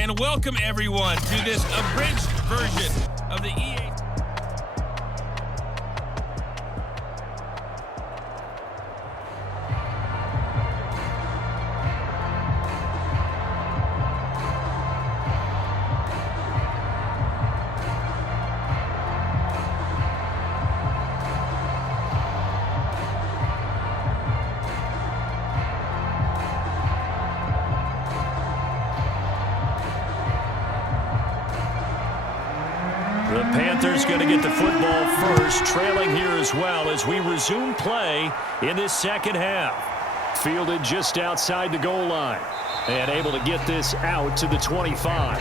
and welcome everyone to this abridged version of the EA. The Panthers going to get the football first, trailing here as well as we resume play in this second half. Fielded just outside the goal line and able to get this out to the 25.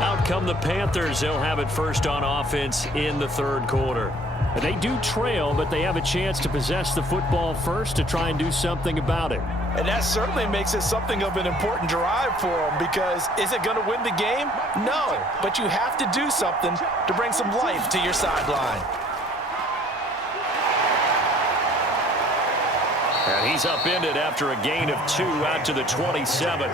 Out come the Panthers. They'll have it first on offense in the third quarter. And they do trail, but they have a chance to possess the football first to try and do something about it. And that certainly makes it something of an important drive for them, because is it going to win the game? No, but you have to do something to bring some life to your sideline. And he's upended after a gain of 2 out to the 27.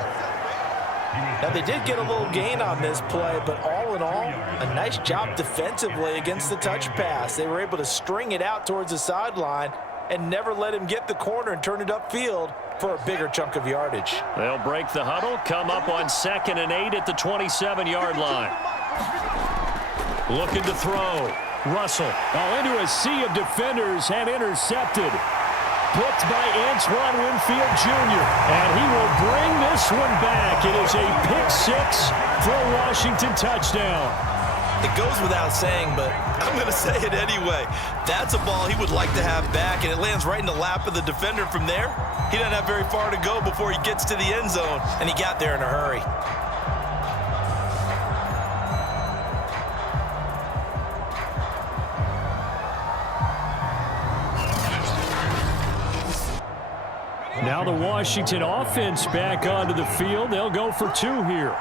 Now, they did get a little gain on this play, but all in all, a nice job defensively against the touch pass. They were able to string it out towards the sideline and never let him get the corner and turn it upfield for a bigger chunk of yardage. They'll break the huddle, come up on 2nd and 8 at the 27-yard line. Looking to throw. Russell into a sea of defenders and intercepted. Picked by Antoine Winfield Jr. And he will bring this one back. It is a pick-6 for a Washington touchdown. It goes without saying, but I'm going to say it anyway. That's a ball he would like to have back, and it lands right in the lap of the defender from there. He doesn't have very far to go before he gets to the end zone, and he got there in a hurry. Now the Washington offense back onto the field. They'll go for 2 here.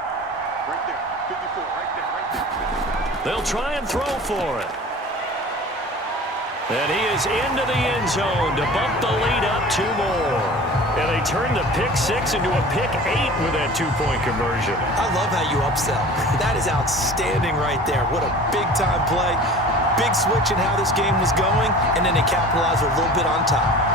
They'll try and throw for it. And he is into the end zone to bump the lead up 2 more. And they turn the pick-6 into a pick-8 with that 2-point conversion. I love how you upsell. That is outstanding right there. What a big-time play. Big switch in how this game was going, and then they capitalized a little bit on top.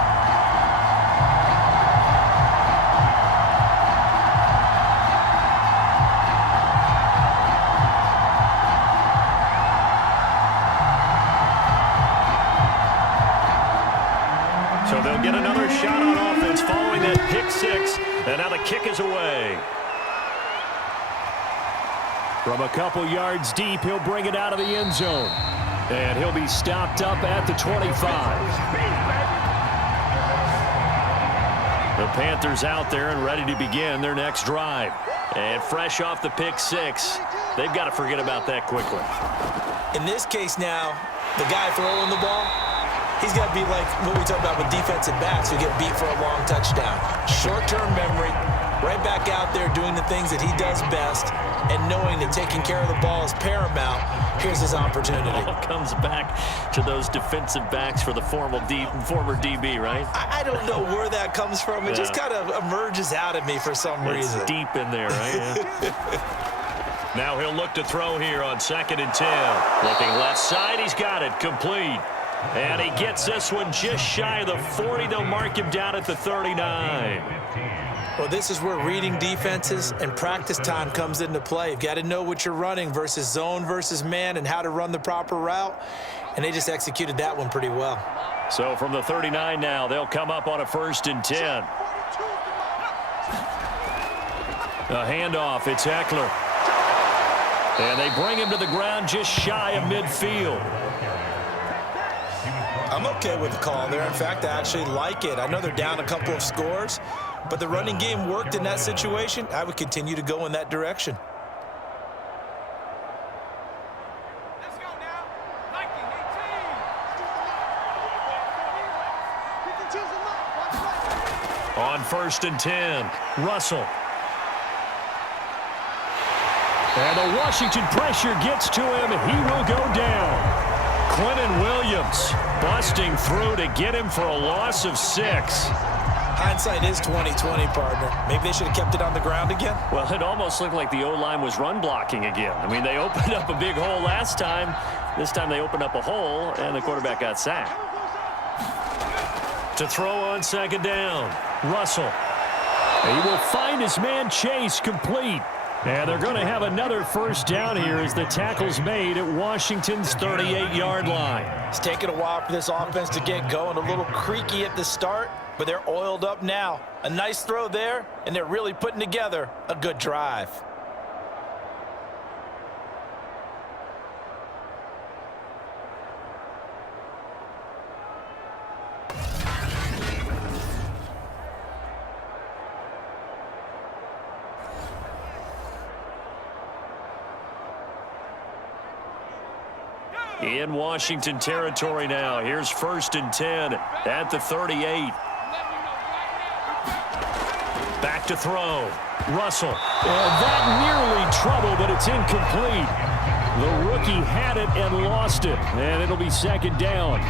So they'll get another shot on offense following that pick-6, and now the kick is away. From a couple yards deep, he'll bring it out of the end zone. And he'll be stopped up at the 25. The Panthers out there and ready to begin their next drive. And fresh off the pick-6, they've got to forget about that quickly. In this case now, the guy throwing the ball, he's got to be like what we talk about with defensive backs who get beat for a long touchdown. Short-term memory, right back out there doing the things that he does best, and knowing that taking care of the ball is paramount. Here's his opportunity. It all comes back to those defensive backs for the former DB, right? I don't know where that comes from. It just kind of emerges out of me for some reason. It's deep in there, right? Yeah. Now he'll look to throw here on 2nd and 10. Looking left side, he's got it, complete. And he gets this one just shy of the 40. They'll mark him down at the 39. Well, this is where reading defenses and practice time comes into play. You've got to know what you're running versus zone versus man and how to run the proper route. And they just executed that one pretty well. So from the 39 now, they'll come up on a 1st and 10. A handoff, it's Eckler. And they bring him to the ground just shy of midfield. I'm okay with the call there. In fact, I actually like it. I know they're down a couple of scores, but the running game worked in that situation. I would continue to go in that direction. Let's go now. 19-18. On 1st and 10, Russell. And the Washington pressure gets to him. He will go down. Quentin Williams busting through to get him for a loss of 6. Hindsight is 20/20, partner. Maybe they should have kept it on the ground again. Well, it almost looked like the O-line was run blocking again. I mean, they opened up a big hole last time. This time they opened up a hole, and the quarterback got sacked. To throw on second down, Russell. He will find his man Chase complete. And they're going to have another first down here as the tackle's made at Washington's 38-yard line. It's taken a while for this offense to get going. A little creaky at the start, but they're oiled up now. A nice throw there, and they're really putting together a good drive. In Washington territory now. Here's 1st and 10 at the 38. Back to throw. Russell. And that nearly trouble, but it's incomplete. The rookie had it and lost it. And it'll be second down.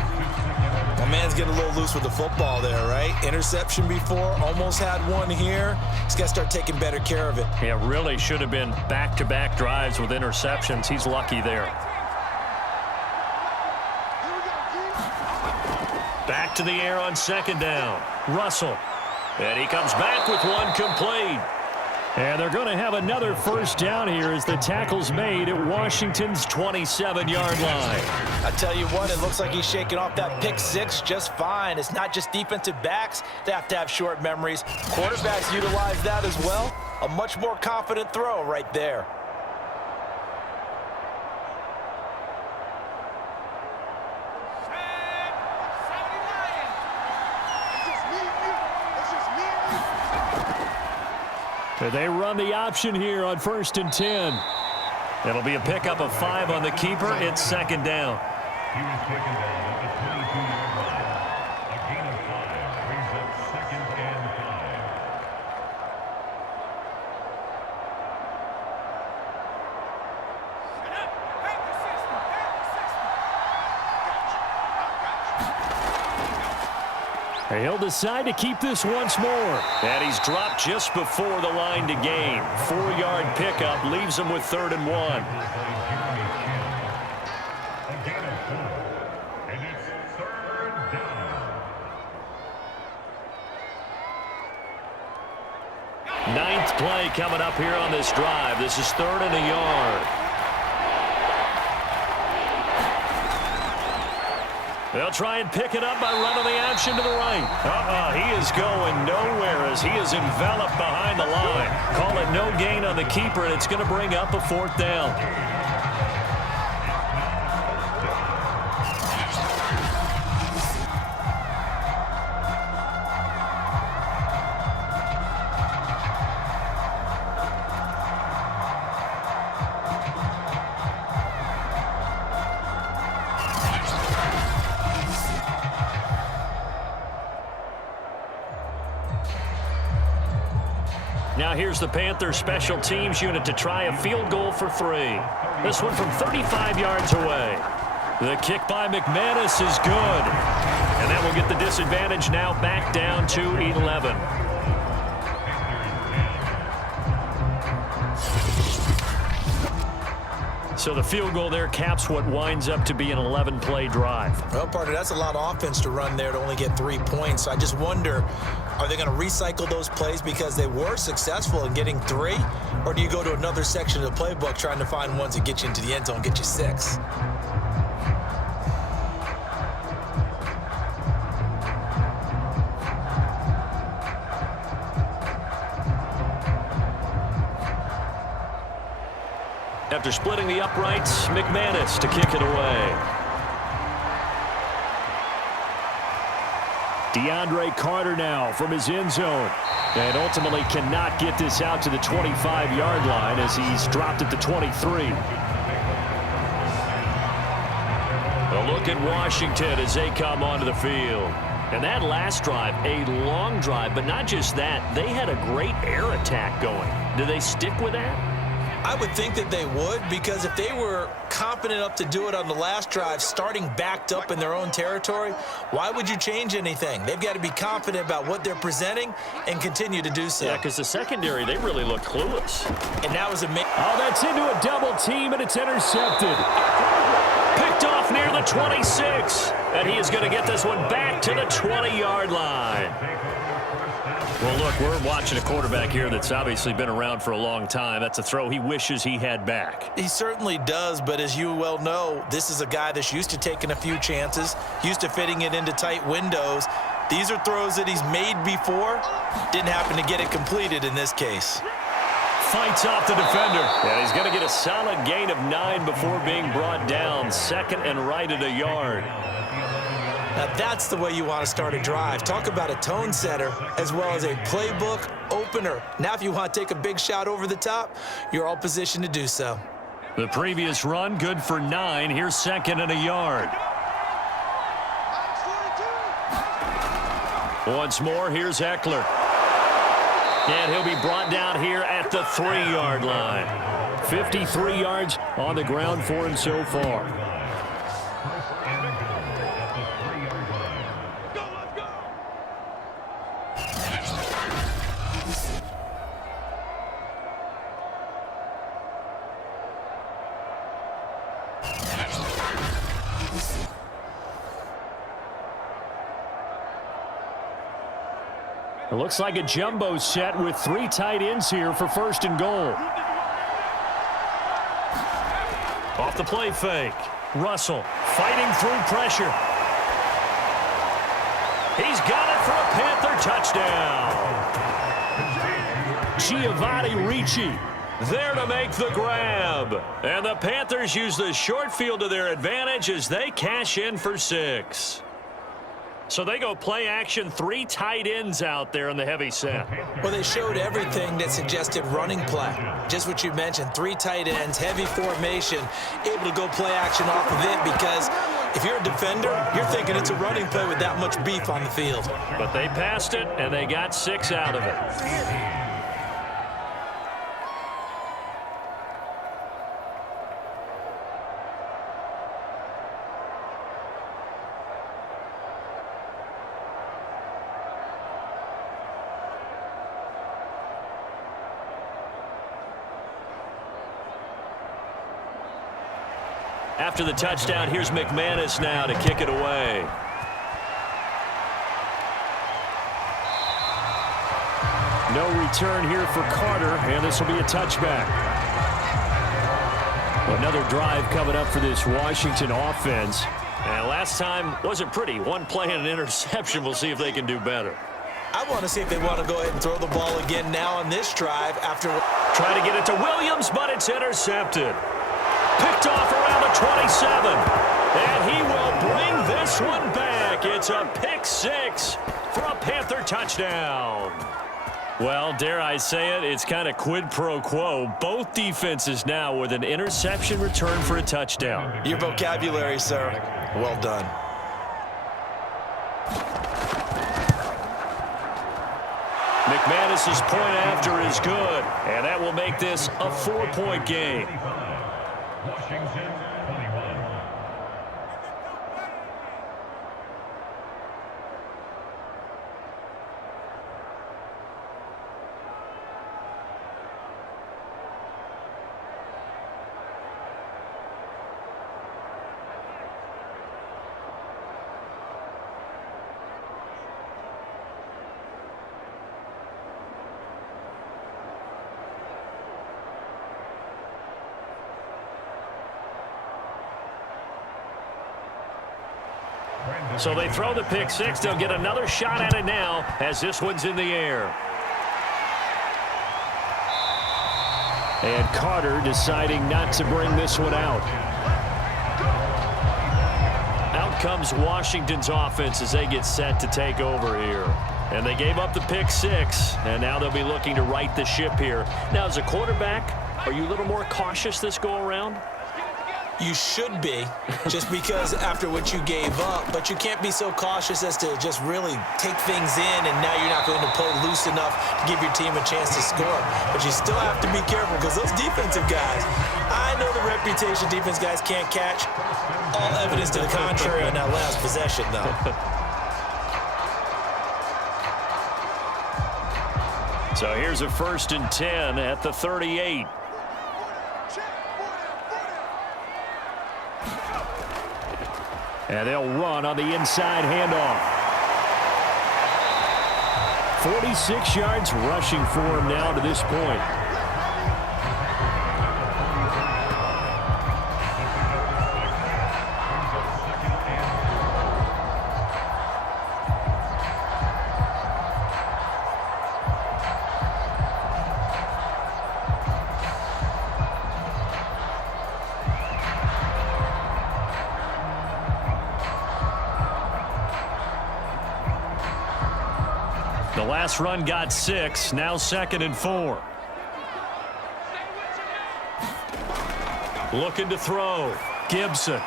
My man's getting a little loose with the football there, right? Interception before, almost had one here. He's got to start taking better care of it. Yeah, really should have been back-to-back drives with interceptions. He's lucky there. Back to the air on second down. Russell. And he comes back with one complete. And they're going to have another first down here as the tackle's made at Washington's 27-yard line. I tell you what, it looks like he's shaking off that pick six just fine. It's not just defensive backs. They have to have short memories. Quarterbacks utilize that as well. A much more confident throw right there. They run the option here on 1st and 10. It'll be a pickup of 5 on the keeper. It's second down. He was taken down at the 22-yard line. A gain of 5 brings up 2nd and 5. He'll decide to keep this once more. And he's dropped just before the line to gain. 4-yard pickup leaves him with 3rd and 1. A gain of 4. And it's 3rd down. 9th play coming up here on this drive. This is 3rd and a yard. They'll try and pick it up by running the action to the right. He is going nowhere as he is enveloped behind the line. Call it no gain on the keeper, and it's going to bring up a 4th down. Now here's the Panthers special teams unit to try a field goal for 3. This one from 35 yards away. The kick by McManus is good. And that will get the disadvantage now back down to 11. So the field goal there caps what winds up to be an 11-play drive. Well, partner, that's a lot of offense to run there to only get 3 points. I just wonder, are they going to recycle those plays because they were successful in getting 3? Or do you go to another section of the playbook trying to find ones that get you into the end zone and get you 6? After splitting the uprights, McManus to kick it away. DeAndre Carter now from his end zone. And ultimately cannot get this out to the 25-yard line as he's dropped at the 23. A look at Washington as they come onto the field. And that last drive, a long drive, but not just that. They had a great air attack going. Do they stick with that? I would think that they would, because if they were confident enough to do it on the last drive, starting backed up in their own territory, why would you change anything? They've got to be confident about what they're presenting and continue to do so. Yeah, because the secondary, they really look clueless. And that was amazing. Oh, that's into a double team, and it's intercepted. Picked off near the 26. And he is going to get this one back to the 20-yard line. Well, look, we're watching a quarterback here that's obviously been around for a long time. That's a throw he wishes he had back. He certainly does, but as you well know, this is a guy that's used to taking a few chances, used to fitting it into tight windows. These are throws that he's made before. Didn't happen to get it completed in this case. Fights off the defender. And he's going to get a solid gain of 9 before being brought down. Second and right at a yard. Now that's the way you want to start a drive. Talk about a tone setter as well as a playbook opener. Now if you want to take a big shot over the top, you're all positioned to do so. The previous run, good for 9. Here's second and a yard. Once more, here's Eckler. And he'll be brought down here at the 3-yard line. 53 yards on the ground for him so far. It looks like a jumbo set with 3 tight ends here for first and goal. Off the play fake. Russell fighting through pressure. He's got it for a Panther touchdown. Giovanni Ricci there to make the grab. And the Panthers use the short field to their advantage as they cash in for 6. So they go play action, 3 tight ends out there in the heavy set. Well, they showed everything that suggested running play. Just what you mentioned, 3 tight ends, heavy formation, able to go play action off of it because if you're a defender, you're thinking it's a running play with that much beef on the field. But they passed it, and they got 6 out of it. After the touchdown, here's McManus now to kick it away. No return here for Carter, and this will be a touchback. Another drive coming up for this Washington offense. And last time wasn't pretty. 1 play and an interception. We'll see if they can do better. I want to see if they want to go ahead and throw the ball again now on this drive after. Try to get it to Williams, but it's intercepted. Picked off around the 27. And he will bring this one back. It's a pick 6 for a Panther touchdown. Well, dare I say it, it's kind of quid pro quo. Both defenses now with an interception return for a touchdown. Your vocabulary, sir. Well done. McManus's point after is good, and that will make this a 4-point game. Washington 21. So they throw the pick 6. They'll get another shot at it now as this one's in the air. And Carter deciding not to bring this one out. Out comes Washington's offense as they get set to take over here. And they gave up the pick 6, and now they'll be looking to right the ship here. Now, as a quarterback, are you a little more cautious this go around? You should be, just because after what you gave up, but you can't be so cautious as to just really take things in, and now you're not going to play loose enough to give your team a chance to score. But you still have to be careful, because those defensive guys, I know the reputation defense guys can't catch. All evidence to the contrary on that last possession, though. So here's a 1st and 10 at the 38. And they'll run on the inside handoff. 46 yards rushing for him now to this point. The last run got 6, now 2nd and 4. Looking to throw. Gibson.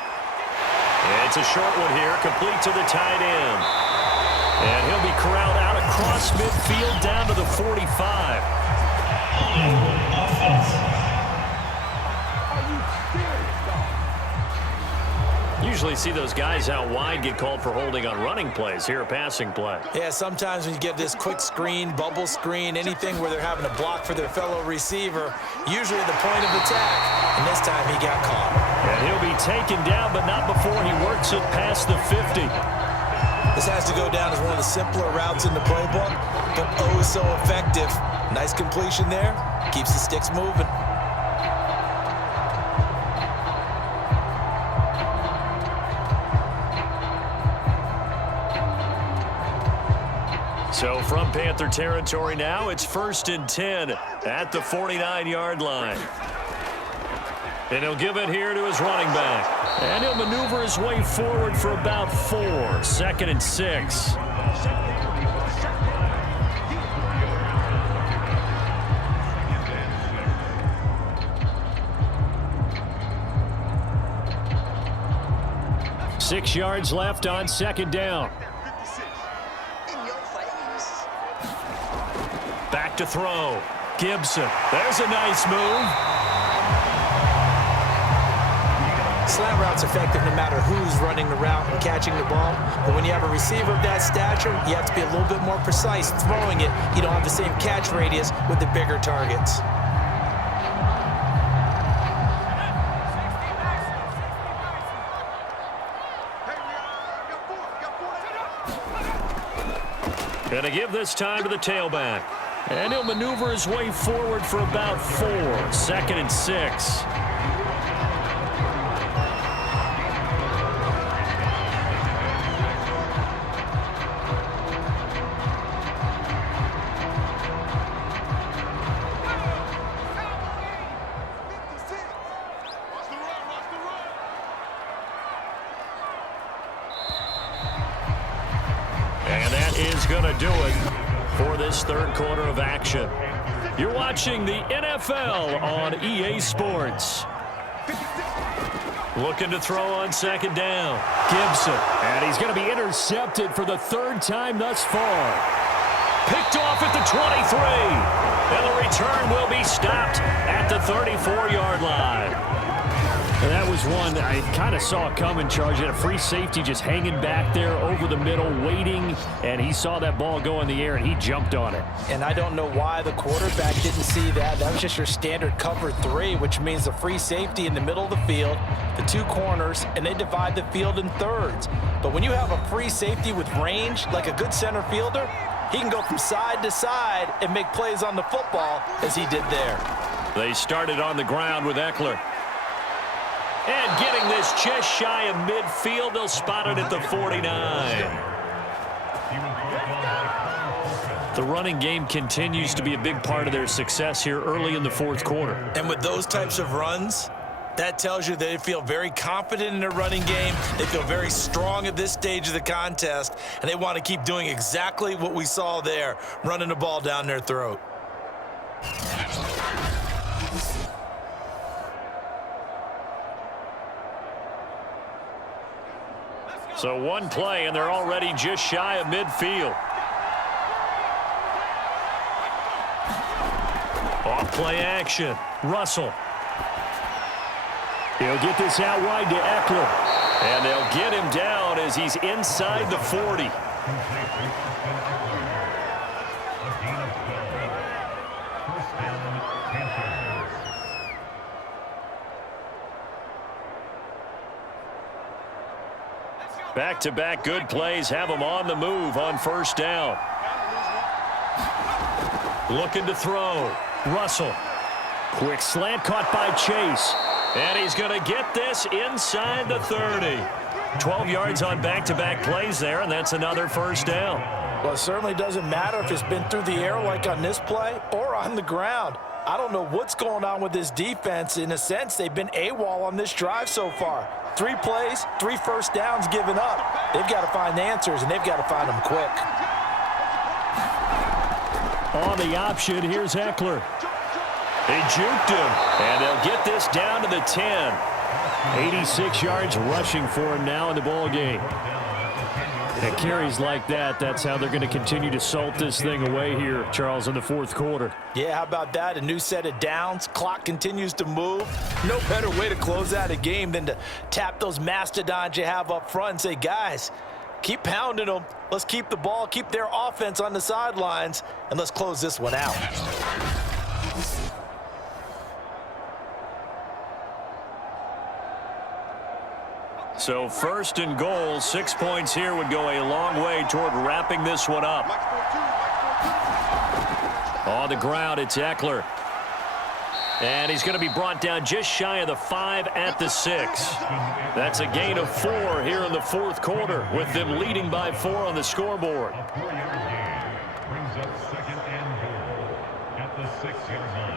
It's a short one here, complete to the tight end. And he'll be corralled out across midfield down to the 45. Usually see those guys out wide get called for holding on running plays. Here a passing play. Yeah, sometimes when you get this quick screen, bubble screen, anything where they're having to block for their fellow receiver, usually the point of attack, and this time he got caught. And he'll be taken down, but not before he works it past the 50. This has to go down as one of the simpler routes in the playbook, but oh so effective. Nice completion there. Keeps the sticks moving. So from Panther territory now, it's 1st and 10 at the 49-yard line. And he'll give it here to his running back. And he'll maneuver his way forward for about 4. 2nd and 6. Six yards left on 2nd down. Back to throw. Gibson. There's a nice move. Slant route's effective no matter who's running the route and catching the ball. But when you have a receiver of that stature, you have to be a little bit more precise throwing it. You don't have the same catch radius with the bigger targets. Gonna give this time to the tailback. And he'll maneuver his way forward for about 4. 2nd and 6. And that is going to do it for this 3rd quarter of action. You're watching the NFL on EA Sports. Looking to throw on 2nd down. Gibson. And he's going to be intercepted for the 3rd time thus far. Picked off at the 23. And the return will be stopped at the 34-yard line. And that was one that I kind of saw coming, Charge. He had a free safety just hanging back there over the middle, waiting, and he saw that ball go in the air, and he jumped on it. And I don't know why the quarterback didn't see that. That was just your standard cover 3, which means the free safety in the middle of the field, the 2 corners, and they divide the field in thirds. But when you have a free safety with range, like a good center fielder, he can go from side to side and make plays on the football as he did there. They started on the ground with Eckler. And getting this just shy of midfield, they'll spot it at the 49. The running game continues to be a big part of their success here early in the 4th quarter. And with those types of runs, that tells you they feel very confident in their running game. They feel very strong at this stage of the contest, and they want to keep doing exactly what we saw there, running the ball down their throat. So one play, and they're already just shy of midfield. Off play action. Russell. He'll get this out wide to Eckler. And they'll get him down as he's inside the 40. Back-to-back good plays have him on the move on first down. Looking to throw. Russell. Quick slant caught by Chase. And he's going to get this inside the 30. 12 yards on back-to-back plays there, and that's another first down. Well, it certainly doesn't matter if it's been through the air like on this play or on the ground. I don't know what's going on with this defense. In a sense, they've been AWOL on this drive so far. 3 plays, 3 first downs given up. They've got to find answers, and they've got to find them quick. On the option, here's Eckler. They juked him, and they'll get this down to the 10. 86 yards rushing for him now in the ball game. And carries like that, that's how they're going to continue to salt this thing away here, Charles, in the fourth quarter. Yeah, how about that? A new set of downs. Clock continues to move. No better way to close out a game than to tap those mastodons you have up front and say, guys, keep pounding them. Let's keep the ball, keep their offense on the sidelines, and let's close this one out. So first and goal, 6 points here would go a long way toward wrapping this one up. On the ground, it's Eckler. And he's going to be brought down just shy of the 5 at the 6. That's a gain of 4 here in the fourth quarter, with them leading by 4 on the scoreboard. A 4-yard gain brings up second and goal at the 6-yard line.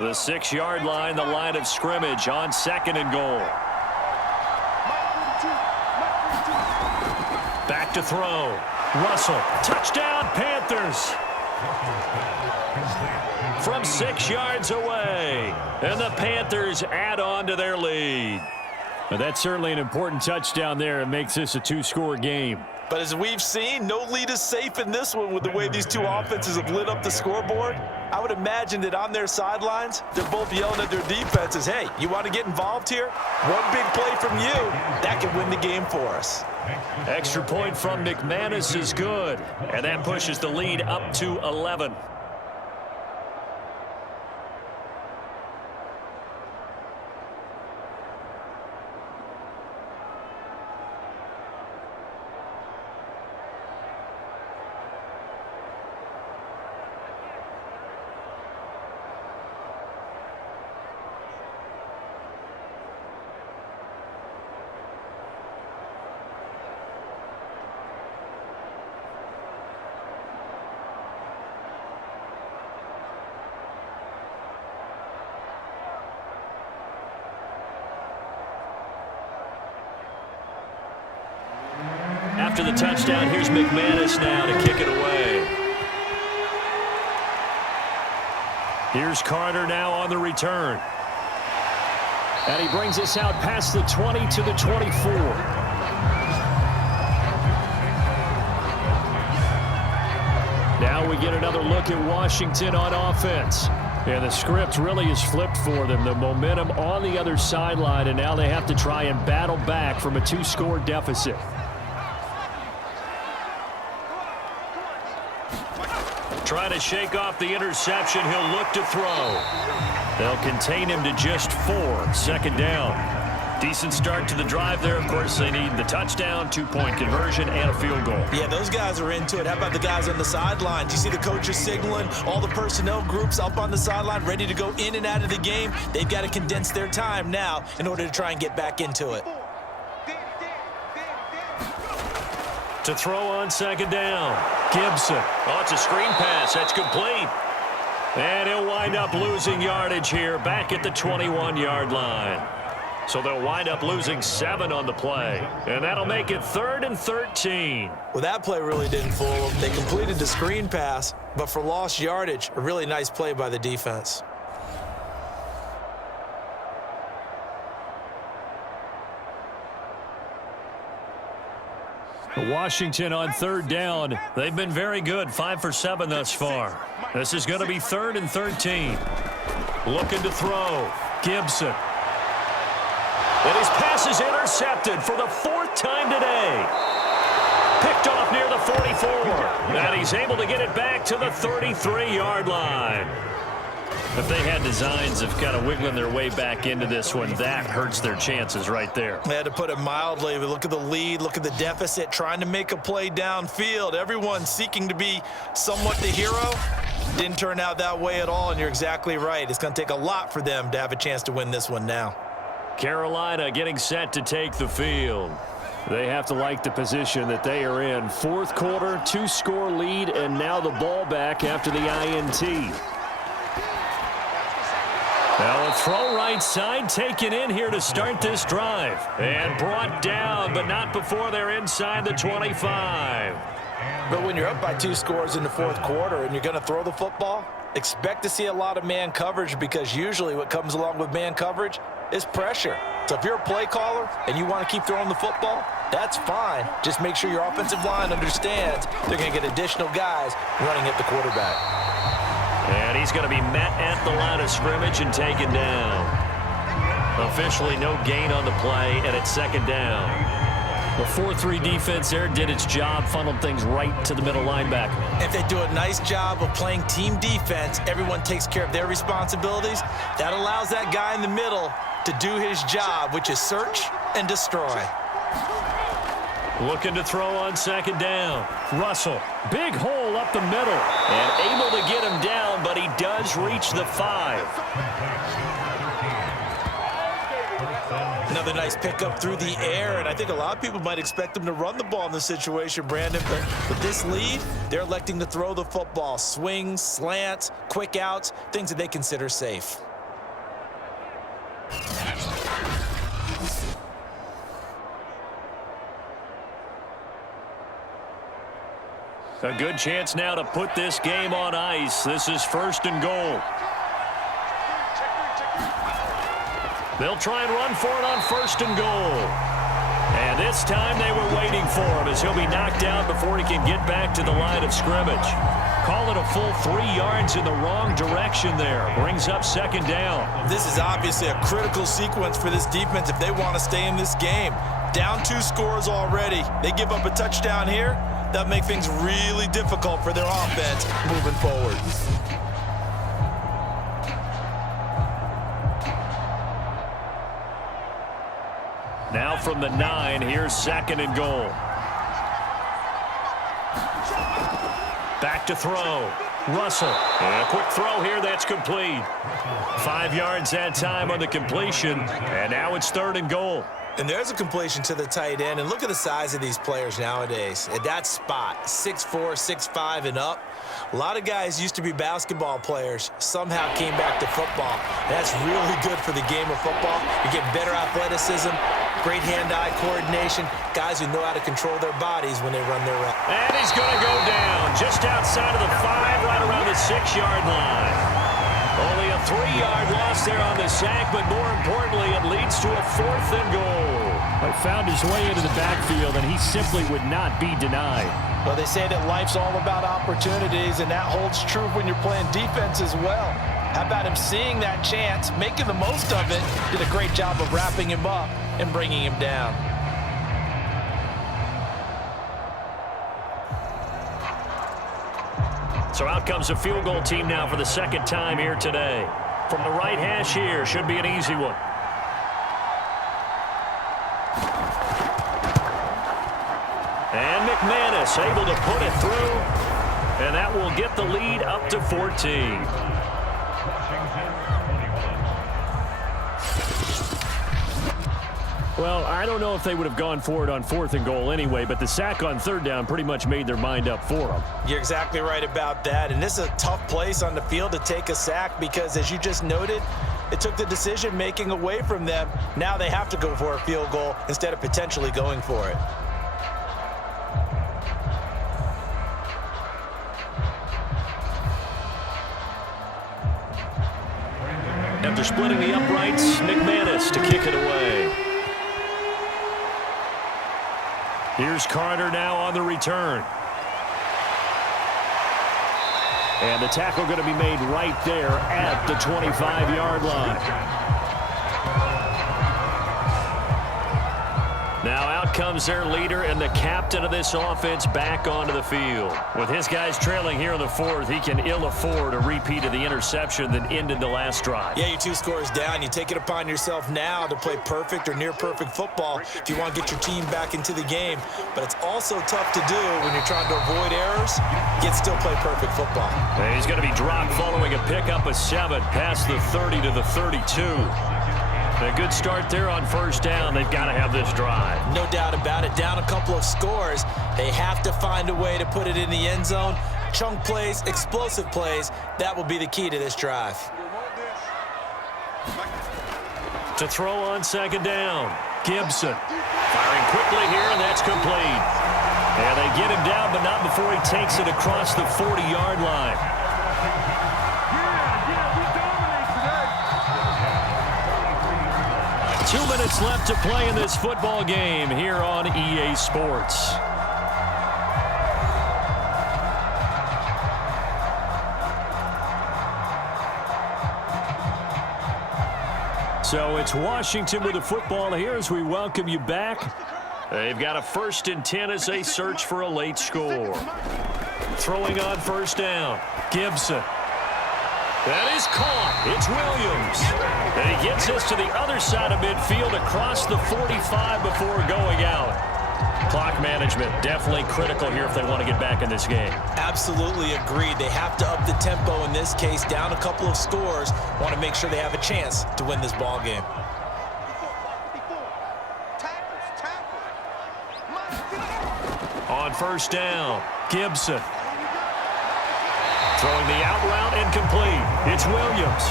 The 6-yard line, the line of scrimmage on second and goal. Back to throw. Russell. Touchdown, Panthers. From 6 yards away. And the Panthers add on to their lead. Well, that's certainly an important touchdown there. It makes this a 2-score game. But as we've seen, no lead is safe in this one with the way these two offenses have lit up the scoreboard. I would imagine that on their sidelines, they're both yelling at their defenses, hey, you want to get involved here? One big play from you, that can win the game for us. Extra point from McManus is good, and that pushes the lead up to 11. After the touchdown, here's McManus now to kick it away. Here's Carter now on the return. And he brings us out past the 20 to the 24. Now we get another look at Washington on offense. And the script really is flipped for them. The momentum on the other sideline, and now they have to try and battle back from a 2-score deficit. Trying to shake off the interception. He'll look to throw. They'll contain him to just 4. Second down. Decent start to the drive there. Of course, they need the touchdown, 2-point conversion, and a field goal. Yeah, those guys are into it. How about the guys on the sidelines? You see the coaches signaling, all the personnel groups up on the sideline ready to go in and out of the game. They've got to condense their time now in order to try and get back into it. To throw on second down. Gibson. Oh, it's a screen pass. That's complete. And he'll wind up losing yardage here back at the 21-yard line. So they'll wind up losing 7 on the play. And that'll make it 3rd and 13. Well, that play really didn't fool them. They completed the screen pass, but for lost yardage, a really nice play by the defense. Washington on 3rd down. They've been very good, 5 for 7 thus far. This is going to be 3rd and 13. Looking to throw. Gibson. And his pass is intercepted for the 4th time today. Picked off near the 44. And he's able to get it back to the 33-yard line. If they had designs of kind of wiggling their way back into this one, that hurts their chances right there. They had to put it mildly. But look at the lead, look at the deficit, trying to make a play downfield. Everyone seeking to be somewhat the hero. Didn't turn out that way at all, and you're exactly right. It's going to take a lot for them to have a chance to win this one now. Carolina getting set to take the field. They have to like the position that they are in. 4th quarter, 2-score lead, and now the ball back after the INT. Now a throw right side taken in here to start this drive. And brought down, but not before they're inside the 25. But when you're up by 2 scores in the 4th quarter and you're going to throw the football, expect to see a lot of man coverage, because usually what comes along with man coverage is pressure. So if you're a play caller and you want to keep throwing the football, that's fine. Just make sure your offensive line understands they're going to get additional guys running at the quarterback. And he's going to be met at the line of scrimmage and taken down. Officially no gain on the play, and it's 2nd down. The 4-3 defense there did its job, funneled things right to the middle linebacker. If they do a nice job of playing team defense, everyone takes care of their responsibilities. That allows that guy in the middle to do his job, which is search and destroy. Looking to throw on 2nd down. Russell, big hole up the middle, and able to get him down, but he does reach the 5. Another nice pickup through the air, and I think a lot of people might expect them to run the ball in this situation, Brandon, but with this lead, they're electing to throw the football. Swings, slants, quick outs, things that they consider safe. A good chance now to put this game on ice. This is 1st and goal. They'll try and run for it on 1st and goal. And this time they were waiting for him, as he'll be knocked out before he can get back to the line of scrimmage. Call it a full 3 yards in the wrong direction there. Brings up 2nd down. This is obviously a critical sequence for this defense if they want to stay in this game. Down 2 scores already. They give up a touchdown here. That'll make things really difficult for their offense moving forward. Now from the 9, here's 2nd and goal. Back to throw. Russell. And a quick throw here that's complete. 5 yards that time on the completion. And now it's 3rd and goal. And there's a completion to the tight end. And look at the size of these players nowadays. At that spot, 6'4", 6'5", and up. A lot of guys used to be basketball players, somehow came back to football. That's really good for the game of football. You get better athleticism, great hand-eye coordination, guys who know how to control their bodies when they run their route. And he's going to go down just outside of the 5, right around the 6-yard line. Only a 3-yard loss there on the sack, but more importantly, it leads to a 4th and goal. He found his way into the backfield, and he simply would not be denied. Well, they say that life's all about opportunities, and that holds true when you're playing defense as well. How about him seeing that chance, making the most of it, did a great job of wrapping him up and bringing him down. So out comes a field goal team now for the 2nd time here today. From the right hash here, should be an easy one. And McManus able to put it through, and that will get the lead up to 14. Well, I don't know if they would have gone for it on 4th and goal anyway, but the sack on 3rd down pretty much made their mind up for them. You're exactly right about that, and this is a tough place on the field to take a sack because, as you just noted, It took the decision-making away from them. Now they have to go for a field goal instead of potentially going for it. After splitting the uprights, McManus to kick it away. Here's Carter now on the return. And the tackle going to be made right there at the 25-yard line. Now out comes their leader and the captain of this offense back onto the field. With his guys trailing here in the fourth, he can ill afford a repeat of the interception that ended the last drive. Yeah, you're 2 scores down. You take it upon yourself now to play perfect or near-perfect football if you want to get your team back into the game. But it's also tough to do when you're trying to avoid errors, yet still play perfect football. And he's going to be dropped following a pickup of 7 past the 30 to the 32. A good start there on first down. They've got to have this drive. No doubt about it. Down a couple of scores. They have to find a way to put it in the end zone. Chunk plays, explosive plays. That will be the key to this drive. To throw on second down. Gibson firing quickly here, and that's complete. And they get him down, but not before he takes it across the 40-yard line. 2 minutes left to play in this football game here on EA Sports. So it's Washington with the football here as we welcome you back. They've got a 1st and 10 as they search for a late score. Throwing on first down. Gibson. That is caught. It's Williams. And he gets us to the other side of midfield across the 45 before going out. Clock management definitely critical here if they want to get back in this game. Absolutely agreed. They have to up the tempo in this case, down a couple of scores. Want to make sure they have a chance to win this ball game. On first down, Gibson. Throwing the out route incomplete. It's Williams.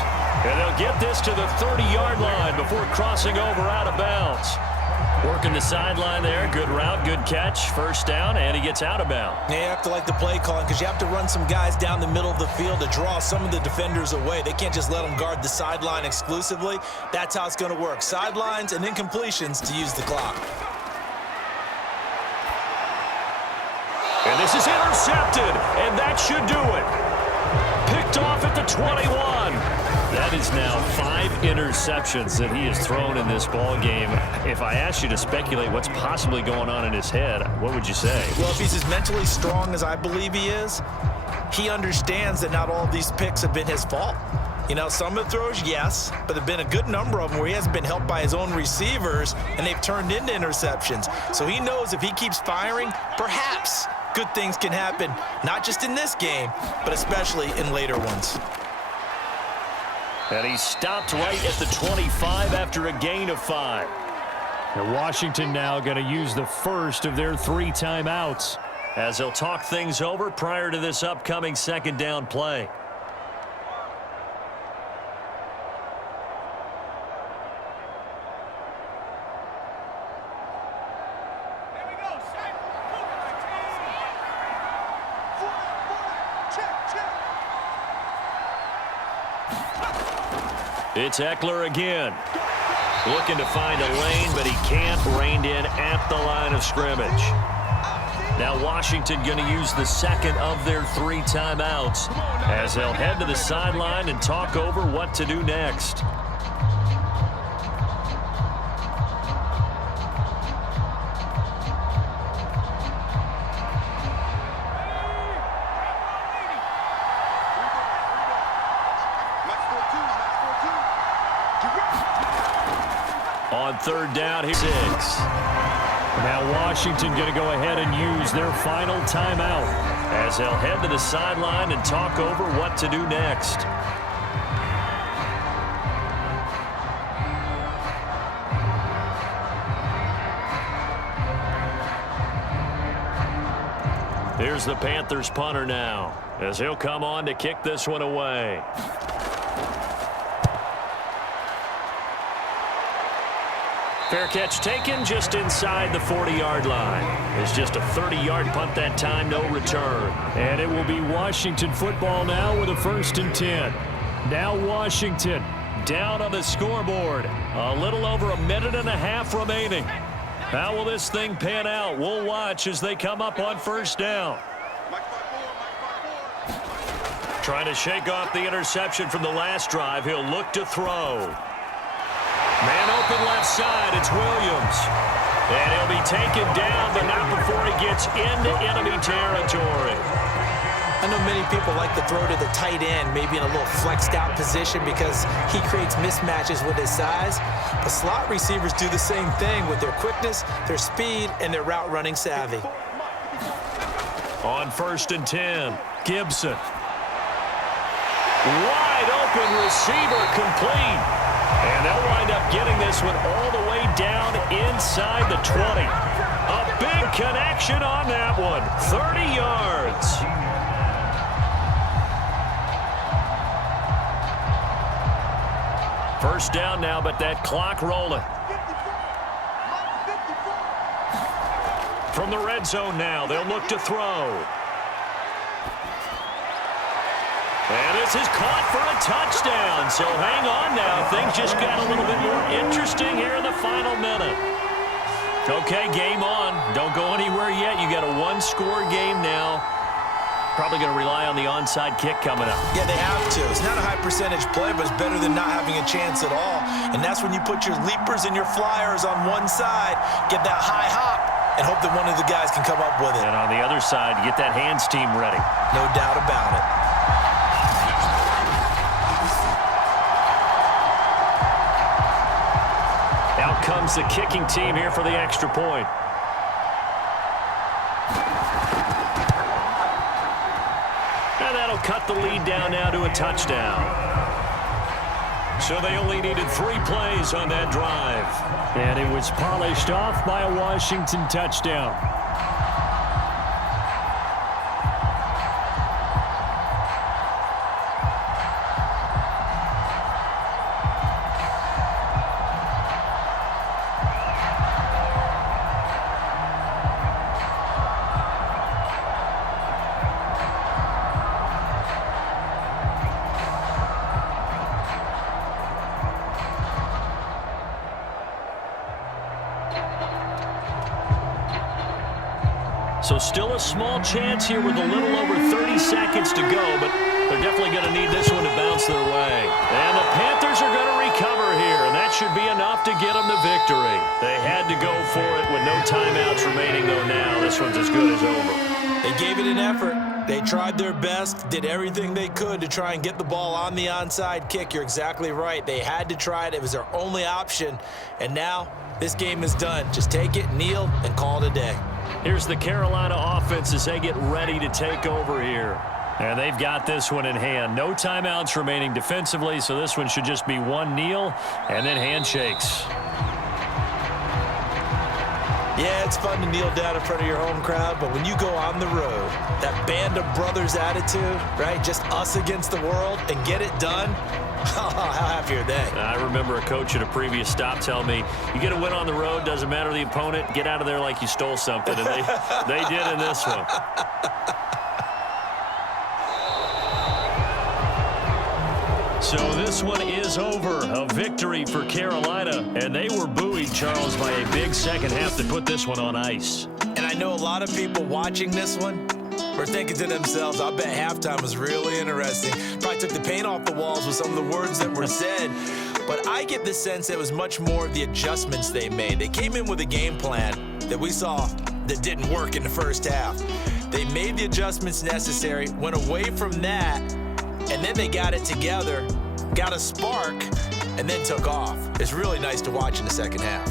And they'll get this to the 30-yard line before crossing over out of bounds. Working the sideline there. Good route, good catch. First down, and he gets out of bounds. Yeah, you have to like the play calling because you have to run some guys down the middle of the field to draw some of the defenders away. They can't just let them guard the sideline exclusively. That's how it's going to work. Sidelines and incompletions to use the clock. And this is intercepted, and that should do it. Picked off at the 21. That is now 5 interceptions that he has thrown in this ball game. If I asked you to speculate what's possibly going on in his head, what would you say? Well, if he's as mentally strong as I believe he is, he understands that not all of these picks have been his fault. You know, some of the throws, yes, but there have been a good number of them where he hasn't been helped by his own receivers, and they've turned into interceptions. So he knows if he keeps firing, perhaps good things can happen, not just in this game, but especially in later ones. And he stopped right at the 25 after a gain of 5. And Washington now going to use the first of their 3 timeouts as they'll talk things over prior to this upcoming second down play. It's Eckler again. Looking to find a lane, but he can't. Reined in at the line of scrimmage. Now Washington going to use the second of their 3 timeouts as they'll head to the sideline and talk over what to do next. On third down, here's 6. Now Washington going to go ahead and use their final timeout as they'll head to the sideline and talk over what to do next. Here's the Panthers punter now as he'll come on to kick this one away. Fair catch taken just inside the 40-yard line. It's just a 30-yard punt that time, no return. And it will be Washington football now with a 1st and 10. Now Washington down on the scoreboard. A little over a minute and a half remaining. How will this thing pan out? We'll watch as they come up on 1st down. Trying to shake off the interception from the last drive. He'll look to throw. Man open left side. It's Williams. And he'll be taken down, but not before he gets into enemy territory. I know many people like to throw to the tight end, maybe in a little flexed out position because he creates mismatches with his size. But slot receivers do the same thing with their quickness, their speed, and their route running savvy. On 1st and 10, Gibson. Wide open receiver complete. And they'll wind up getting this one all the way down inside the 20. A big connection on that one. 30 yards. First down now, but that clock rolling. From the red zone now, they'll look to throw. And this is caught for a touchdown. So hang on now. Things just got a little bit more interesting here in the final minute. Okay, game on. Don't go anywhere yet. You got a one-score game now. Probably going to rely on the onside kick coming up. Yeah, they have to. It's not a high-percentage play, but it's better than not having a chance at all. And that's when you put your leapers and your flyers on one side, get that high hop, and hope that one of the guys can come up with it. And on the other side, get that hands team ready. No doubt about it. Out comes the kicking team here for the extra point. And that'll cut the lead down now to a touchdown. So they only needed 3 plays on that drive. And it was polished off by a Washington touchdown. So still a small chance here with a little over 30 seconds to go, but they're definitely going to need this one to bounce their way. And the Panthers are going to recover here, and that should be enough to get them the victory. They had to go for it with no timeouts remaining, though now this one's as good as over. They gave it an effort. They tried their best, did everything they could to try and get the ball on the onside kick. You're exactly right. They had to try it. It was their only option. And now this game is done. Just take it, kneel, and call it a day. Here's the Carolina offense as they get ready to take over here. And they've got this one in hand. No timeouts remaining defensively, so this one should just be one kneel and then handshakes. Yeah, it's fun to kneel down in front of your home crowd, but when you go on the road, that band of brothers attitude, right, just us against the world, and get it done, how happy are they? I remember a coach at a previous stop telling me, you get a win on the road, doesn't matter the opponent, get out of there like you stole something, and they did in this one. So this one is over. A victory for Carolina. And they were buoyed, Charles, by a big second half to put this one on ice. And I know a lot of people watching this one were thinking to themselves, I bet halftime was really interesting. Probably took the paint off the walls with some of the words that were said. But I get the sense it was much more of the adjustments they made. They came in with a game plan that we saw that didn't work in the first half. They made the adjustments necessary, went away from that, and then they got it together, got a spark, and then took off. It's really nice to watch in the second half.